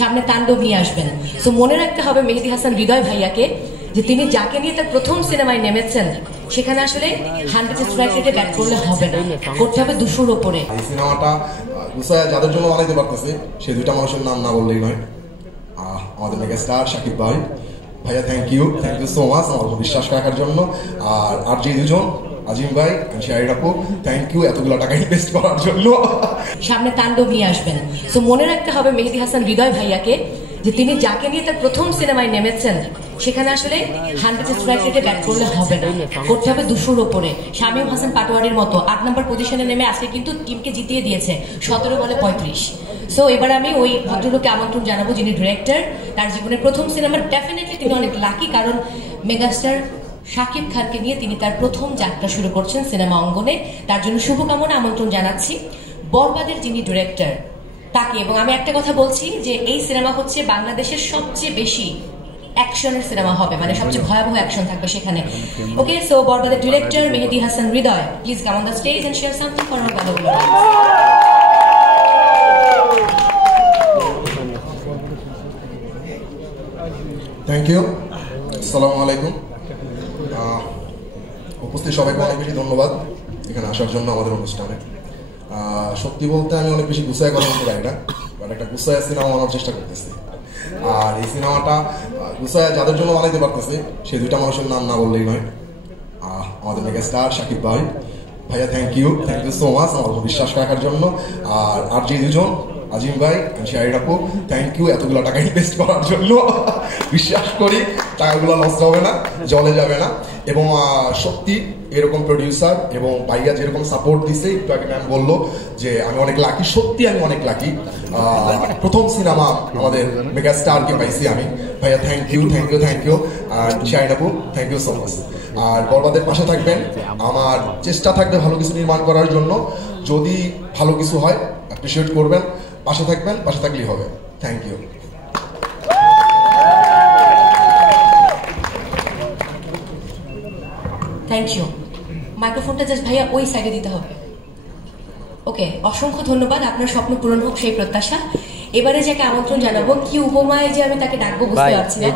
সামনে তাণ্ডব নিয়ে আসবেন। সো মনে রাখতে হবে মেহেদী হাসান হৃদয় ভাইয়াকে, যে তিনি যাকে নিয়ে তার প্রথম সিনেমায় নেমেছেন সেখানে আসলে 100 স্ট্রাইক রেটে ব্যাট করলে হবে না, করতে হবে 200-র উপরে। এই সিনেমাটা গুছায় যাদের জন্য বানাইতে পারতেছে সেই দুইটা মানুষের নাম না বললেই নয়। আমাদের মেগা স্টার শাকিব ভাই, ভাইয়া থ্যাংক ইউ সো মাচ আমার উপর বিশ্বাস রাখার জন্য। আর যে দুজন আজিম ভাই, শাহিদ আপু, থ্যাংক ইউ এতগুলো টাকা ইনভেস্ট করার জন্য। সামনে তাণ্ডব নিয়ে আসবেন। সো মনে রাখতে হবে মেহেদী হাসান হৃদয় ভাইয়াকে, যে তিনি যাকে নিয়ে তার প্রথম সিনেমায় নেমেছেন সেখানে আসলে 100 স্ট্রাইক রেটে ব্যাট করলে হবে না, করতে হবে 200-র উপরে। শামীম হাসান পাটোয়ারির মতো 8 নম্বর পজিশনে নেমে আজকে কিন্তু টিমকে জিতিয়ে দিয়েছে 17 বলে 35। সো এবার আমি ওই ভদ্রলোককে আমন্ত্রণ জানাবো যিনি ডিরেক্টর, তার জীবনের প্রথম সিনেমা। ডেফিনেটলি তিনি অনেক লাকি, কারণ মেগাস্টার শাকিব খানকে নিয়ে তিনি তার প্রথম যাত্রা শুরু করছেন সিনেমা অঙ্গনে। তার জন্য শুভকামনা, আমন্ত্রণ জানাচ্ছি বরবাদের যিনি ডিরেক্টর তাকে। এবং আমি একটা কথা বলছি যে এই সিনেমা হচ্ছে বাংলাদেশের সবচেয়ে বেশি অ্যাকশনের সিনেমা হবে, মানে সবচেয়ে ভয়াবহ অ্যাকশন থাকবে সেখানে। ওকে, সো বরবাদের director Mehedi Hasan Hridoy, please come on the stage and share something for our global audience. Thank you, আসসালামু আলাইকুম। উপস্থিত সবাইকে অনেক বেশি ধন্যবাদ এখানে আসার জন্য আমাদের অনুষ্ঠানে। সত্যি বলতে আমি অনেক বেশি গুছায় কথা বলতে পারি না, বাট একটা গুছায় সিনেমা বানানোর চেষ্টা করতেছি। আর এই সিনেমাটা গুছায় যাদের জন্য বানাইতে পারতেছে সেই দুইটা মানুষের নাম না বললেই নয়। আমাদের মেগা স্টার শাকিব ভাই, ভাইয়া থ্যাংক ইউ সো মাচ আমার উপর বিশ্বাস রাখার জন্য। আর যে দুজন আজিম ভাই, শাহিদ আপু, থ্যাংক ইউ এতগুলো টাকা ইনভেস্ট করার জন্য। বিশ্বাস করি টাকাগুলো লস হবে না, জলে যাবে না। এবং সত্যি এরকম প্রডিউসার এবং ভাইয়া যেরকম সাপোর্ট দিছে, একটু আগে ম্যাম বললো যে আমি অনেক লাকি, সত্যি আমি অনেক লাকি। প্রথম সিনেমা আমাদের মেগা স্টারকে পাইছি আমি। ভাইয়া থ্যাংক ইউ আর শাহিদ আপু থ্যাংক ইউ সো মাচ। আর বরবাদের পাশে থাকবেন, আমার চেষ্টা থাকবে ভালো কিছু নির্মাণ করার জন্য। যদি ভালো কিছু হয় অ্যাপ্রিসিয়েট করবেন, পাশে থাকবেন, পাশে থাকলেই হবে। Thank you. Thank you. মাইক্রোফোনটা জাস্ট ভাইয়া ওই সাইডে দিতে হবে। ওকে, অসংখ্য ধন্যবাদ। আপনার স্বপ্ন পূরণ হোক সেই প্রত্যাশা। এবারে যাকে আমন্ত্রণ জানাবো, কি উপমায় যে আমি তাকে ডাকবো বুঝতে পারছি না।